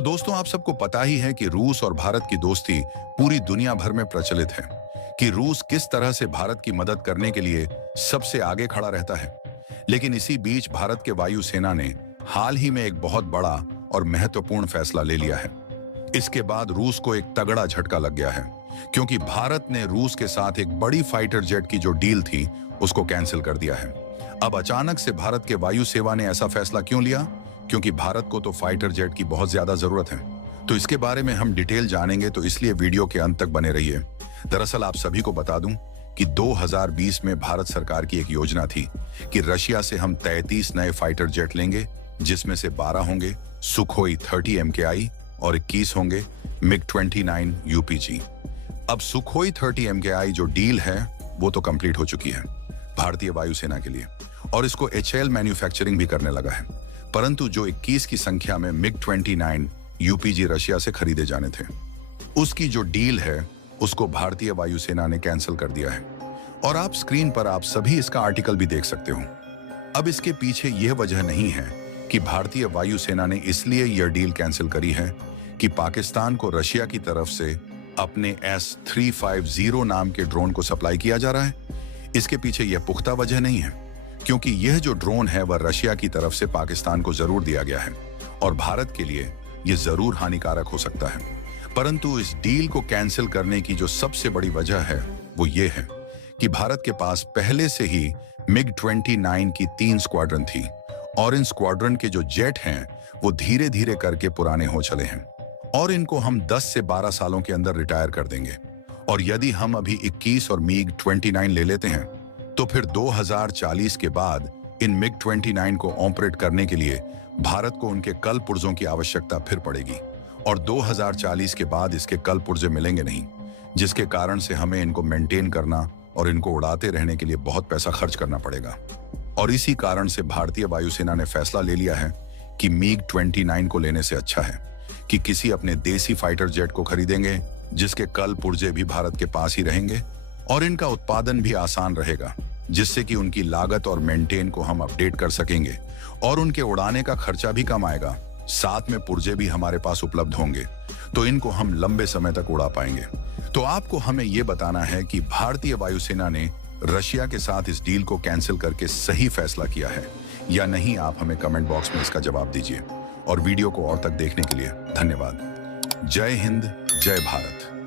तो दोस्तों, आप सबको पता ही है कि रूस और भारत की दोस्ती पूरी दुनिया भर में प्रचलित है, कि रूस किस तरह से भारत की मदद करने के लिए सबसे आगे खड़ा रहता है। लेकिन इसी बीच भारत के वायुसेना ने हाल ही में एक बहुत बड़ा और महत्वपूर्ण फैसला ले लिया है। इसके बाद रूस को एक तगड़ा झटका लग गया है, क्योंकि भारत ने रूस के साथ एक बड़ी फाइटर जेट की जो डील थी उसको कैंसिल कर दिया है। अब अचानक से भारत के वायु सेवा ने ऐसा फैसला क्यों लिया? क्योंकि भारत को तो फाइटर जेट की बहुत ज्यादा जरूरत है। तो इसके बारे में हम डिटेल जानेंगे, तो इसलिए वीडियो के अंत तक बने रहिए। दरअसल आप सभी को बता दूं कि 2020 में भारत सरकार की एक योजना थी कि रशिया से हम 33 नए फाइटर जेट लेंगे, जिसमें से 12 होंगे सुखोई 30 MKI और 21 होंगे MiG-29 UPG। अब सुखोई 30 MKI जो डील है वो तो कंप्लीट हो चुकी है भारतीय वायुसेना के लिए, और इसको HAL मैन्युफैक्चरिंग भी करने लगा है। परंतु जो 21 की संख्या में MiG-29 UPG रशिया से खरीदे जाने थे, उसकी जो डील है उसको भारतीय वायुसेना ने कैंसिल कर दिया है। और आप स्क्रीन पर आप सभी इसका आर्टिकल भी देख सकते हो। अब इसके पीछे यह वजह नहीं है कि भारतीय वायुसेना ने इसलिए यह डील कैंसिल करी है कि पाकिस्तान को रशिया की तरफ से अपने S-350 नाम के ड्रोन को सप्लाई किया जा रहा है। इसके पीछे यह पुख्ता वजह नहीं है, क्योंकि यह जो ड्रोन है वह रशिया की तरफ से पाकिस्तान को जरूर दिया गया है और भारत के लिए यह जरूर हानिकारक हो सकता है। परंतु इस डील को कैंसिल करने की जो सबसे बड़ी वजह है वो ये है कि भारत के पास पहले से ही MiG-29 की 3 स्क्वाड्रन थी, और इन स्क्वाड्रन के जो जेट हैं वो धीरे धीरे करके पुराने हो चले हैं, और इनको हम 10 से 12 सालों के अंदर रिटायर कर देंगे। और यदि हम अभी 21 और MiG-29 ले लेते हैं तो फिर 2040 के बाद इन MiG-29 को ऑपरेट करने के लिए भारत को उनके कल पुर्जों की आवश्यकता फिर पड़ेगी, और 2040 के बाद इसके कल पुर्जे मिलेंगे नहीं, जिसके कारण से हमें इनको मेंटेन करना और इनको उड़ाते रहने के लिए बहुत पैसा खर्च करना पड़ेगा। और इसी कारण से भारतीय वायुसेना ने फैसला ले लिया है कि MiG-29 को लेने से अच्छा है कि किसी अपने देसी फाइटर जेट को खरीदेंगे, जिसके कल पुर्जे भी भारत के पास ही रहेंगे और इनका उत्पादन भी आसान रहेगा, जिससे कि उनकी लागत और मेंटेन को हम अपडेट कर सकेंगे और उनके उड़ाने का खर्चा भी कम आएगा। साथ में पुर्जे भी हमारे पास उपलब्ध होंगे, तो इनको हम लंबे समय तक उड़ा पाएंगे। तो आपको हमें यह बताना है कि भारतीय वायुसेना ने रशिया के साथ इस डील को कैंसिल करके सही फैसला किया है या नहीं। आप हमें कमेंट बॉक्स में इसका जवाब दीजिए, और वीडियो को और तक देखने के लिए धन्यवाद। जय हिंद, जय भारत।